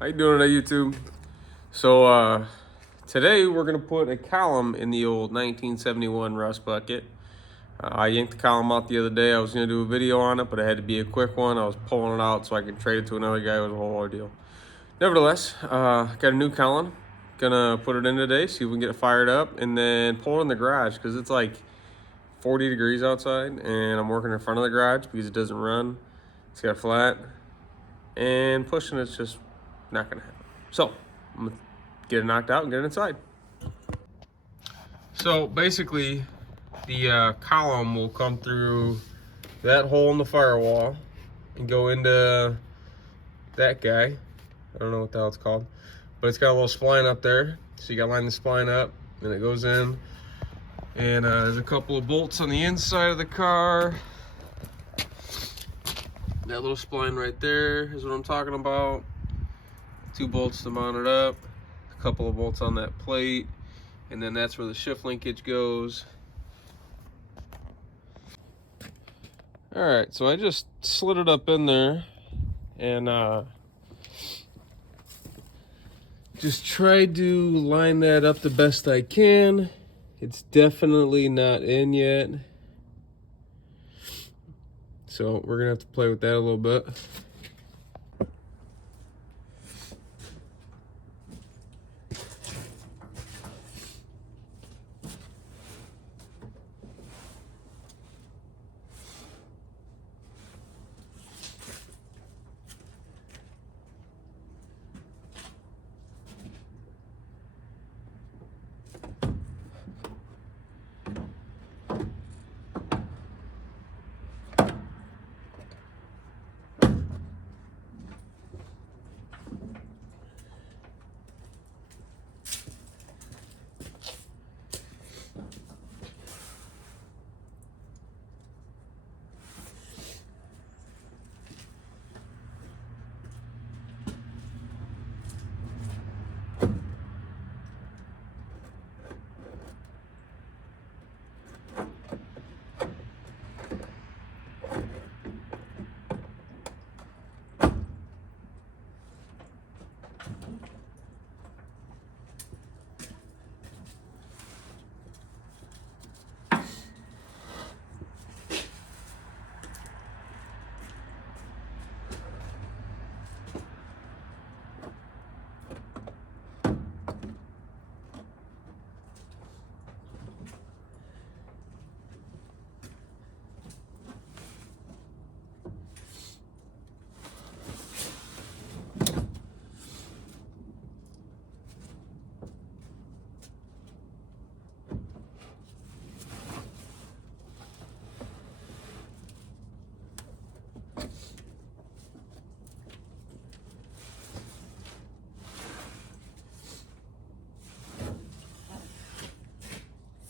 How you doing today, YouTube? So today we're gonna put a column in the old 1971 rust bucket. I yanked the column out the other day. I was gonna do a video on it, but it had to be a quick one. I was pulling it out so I could trade it to another guy. It was a whole ordeal. Nevertheless, got a new column. Gonna put it in today, see if we can get it fired up, and then pull it in the garage because it's like 40 degrees outside, and I'm working in front of the garage because it doesn't run. It's got flat, and pushing it's just not gonna happen. So I'm gonna get it knocked out and get it inside. So basically, the column will come through that hole in the firewall and go into that guy. I don't know what the hell it's called, but it's got a little spline up there. So you gotta line the spline up, and it goes in. And there's a couple of bolts on the inside of the car. That little spline right there is what I'm talking about. 2 bolts to mount it up, a couple of bolts on that plate, and then that's where the shift linkage goes. All right, so I just slid it up in there and just tried to line that up the best I can. It's definitely not in yet, so we're gonna have to play with that a little bit.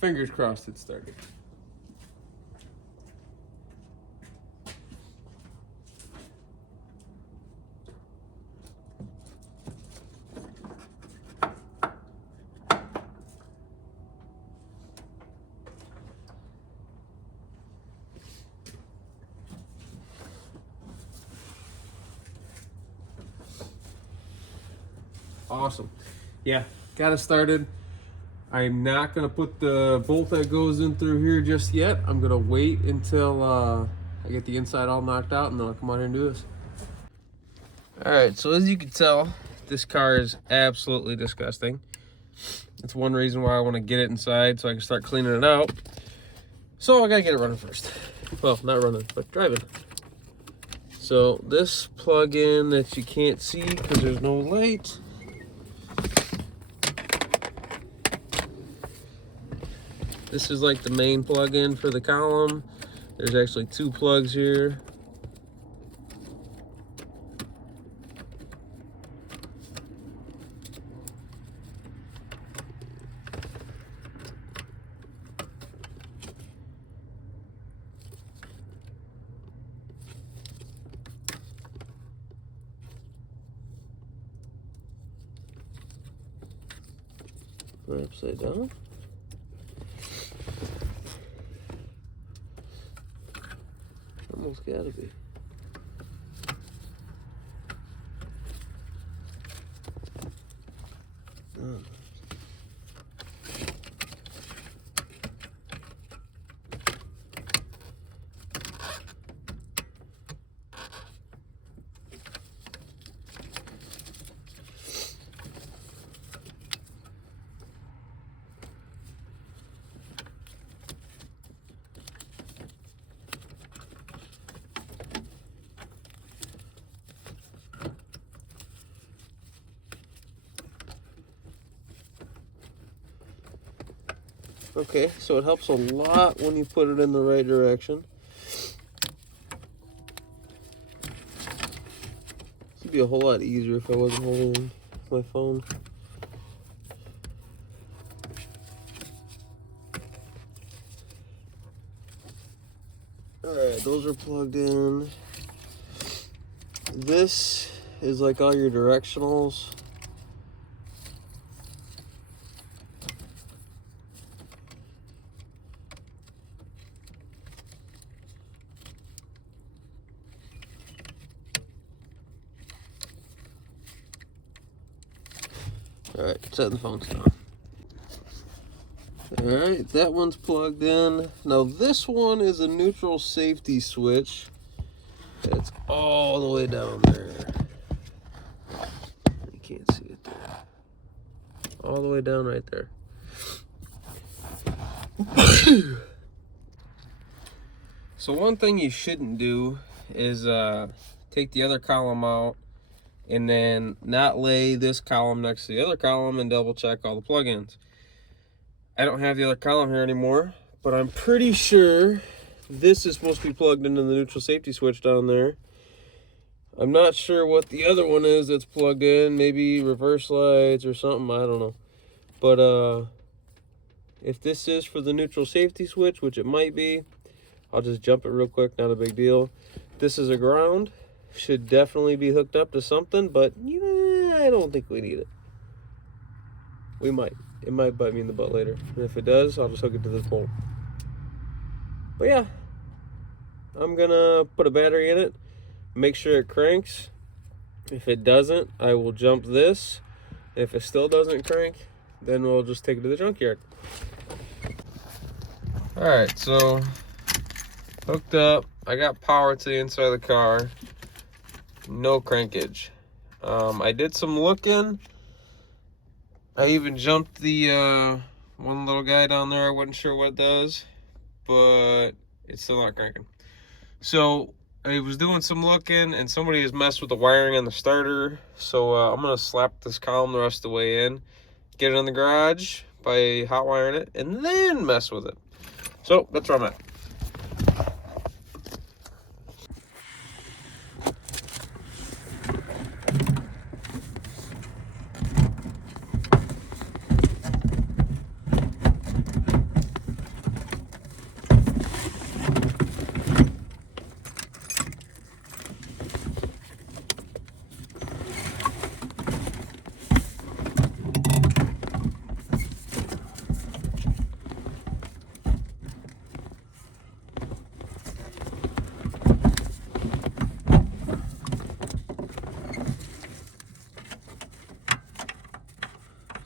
Fingers crossed it started. Awesome. Yeah, got it started. I'm not gonna put the bolt that goes in through here just yet. I'm gonna wait until I get the inside all knocked out, and then I'll come out here and do this. All right, so as you can tell, this car is absolutely disgusting. That's one reason why I want to get it inside so I can start cleaning it out. So I gotta get it running first. Well, not running, but driving. So this plug-in that you can't see because there's no light. This is like the main plug-in for the column. There's actually 2 plugs here. Put it upside down. Almost gotta be. Okay, so it helps a lot when you put it in the right direction. This would be a whole lot easier if I wasn't holding my phone. Alright, those are plugged in. This is like all your directionals. Alright, setting the phones down. Alright, that one's plugged in. Now this one is a neutral safety switch. It's all the way down there. You can't see it there. All the way down right there. So one thing you shouldn't do is take the other column out and then not lay this column next to the other column and double check all the plugins. I don't have the other column here anymore, but I'm pretty sure this is supposed to be plugged into the neutral safety switch down there. I'm not sure what the other one is that's plugged in, maybe reverse lights or something, I don't know. But if this is for the neutral safety switch, which it might be, I'll just jump it real quick, not a big deal. This is a ground, should definitely be hooked up to something, but yeah, I don't think we need it. We might. It might bite me in the butt later. And if it does, I'll just hook it to this bolt. But yeah, I'm gonna put a battery in it, make sure it cranks. If it doesn't, I will jump this. If it still doesn't crank, then we'll just take it to the junkyard. Alright, so hooked up. I got power to the inside of the car. No crankage. I did some looking. I even jumped the one little guy down there. I wasn't sure what it does, but it's still not cranking. So I was doing some looking, and somebody has messed with the wiring on the starter. So I'm gonna slap this column the rest of the way in, get it in the garage by hot wiring it, and then mess with it. So that's where I'm at.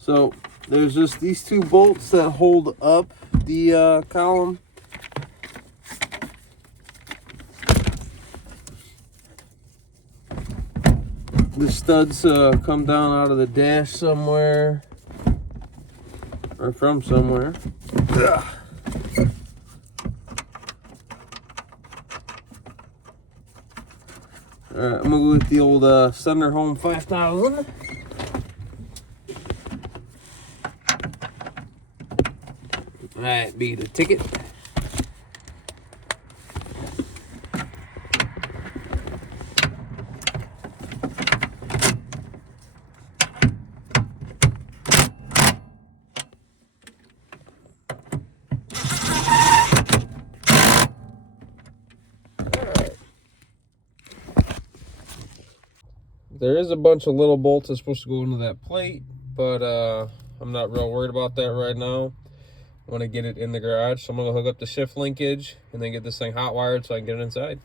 So there's just these two bolts that hold up the column. The studs come down out of the dash somewhere, or from somewhere. Ugh. Alright, I'm gonna go with the old Sunder Home 5000. Alright, be the ticket. There is a bunch of little bolts that's supposed to go into that plate, but I'm not real worried about that right now. I want to get it in the garage, so I'm going to hook up the shift linkage and then get this thing hot wired so I can get it inside.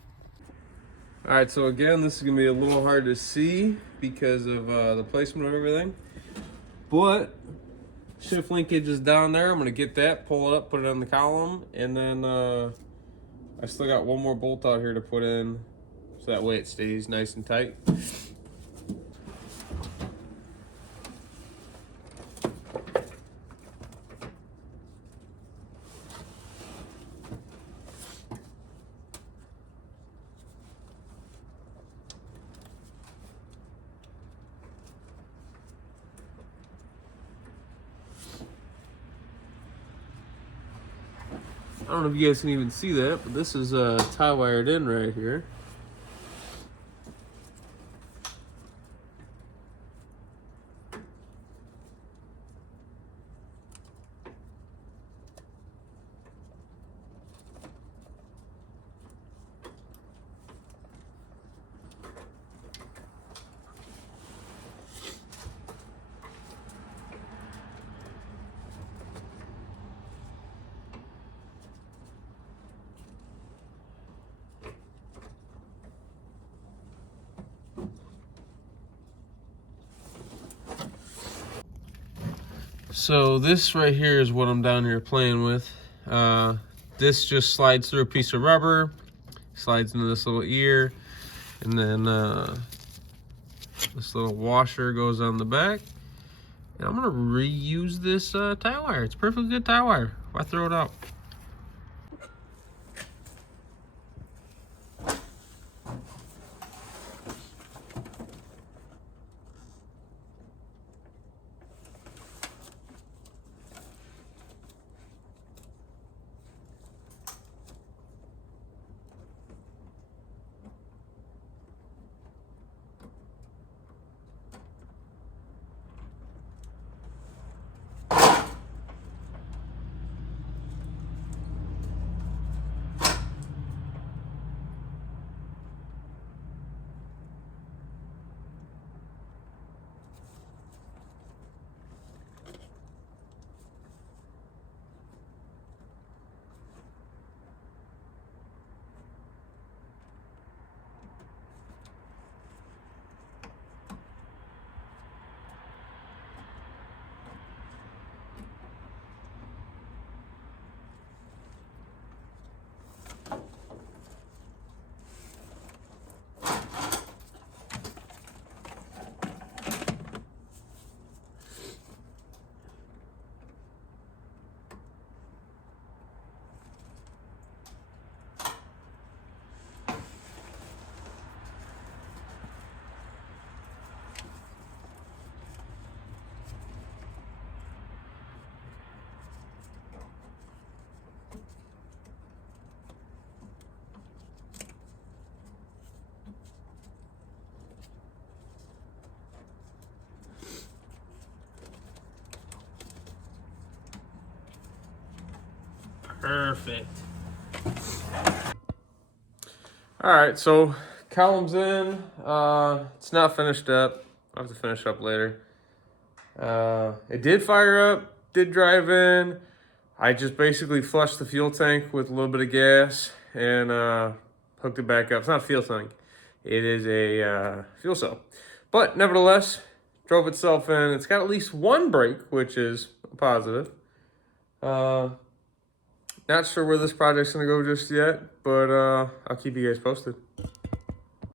Alright, so again, this is going to be a little hard to see because of the placement of everything. But shift linkage is down there. I'm going to get that, pull it up, put it on the column, and then I still got one more bolt out here to put in so that way it stays nice and tight. I don't know if you guys can even see that, but this is tie wired in right here. So this right here is what I'm down here playing with. This just slides through a piece of rubber, slides into this little ear, and then this little washer goes on the back. And I'm gonna reuse this tie wire. It's perfectly good tie wire. Why throw it out? Perfect. All right, so column's in. It's not finished up. I'll have to finish up later. It did fire up, did drive in. I just basically flushed the fuel tank with a little bit of gas and hooked it back up. It's not a fuel tank. It is a fuel cell. But nevertheless, drove itself in. It's got at least one brake, which is a positive. Not sure where this project's gonna go just yet, but I'll keep you guys posted.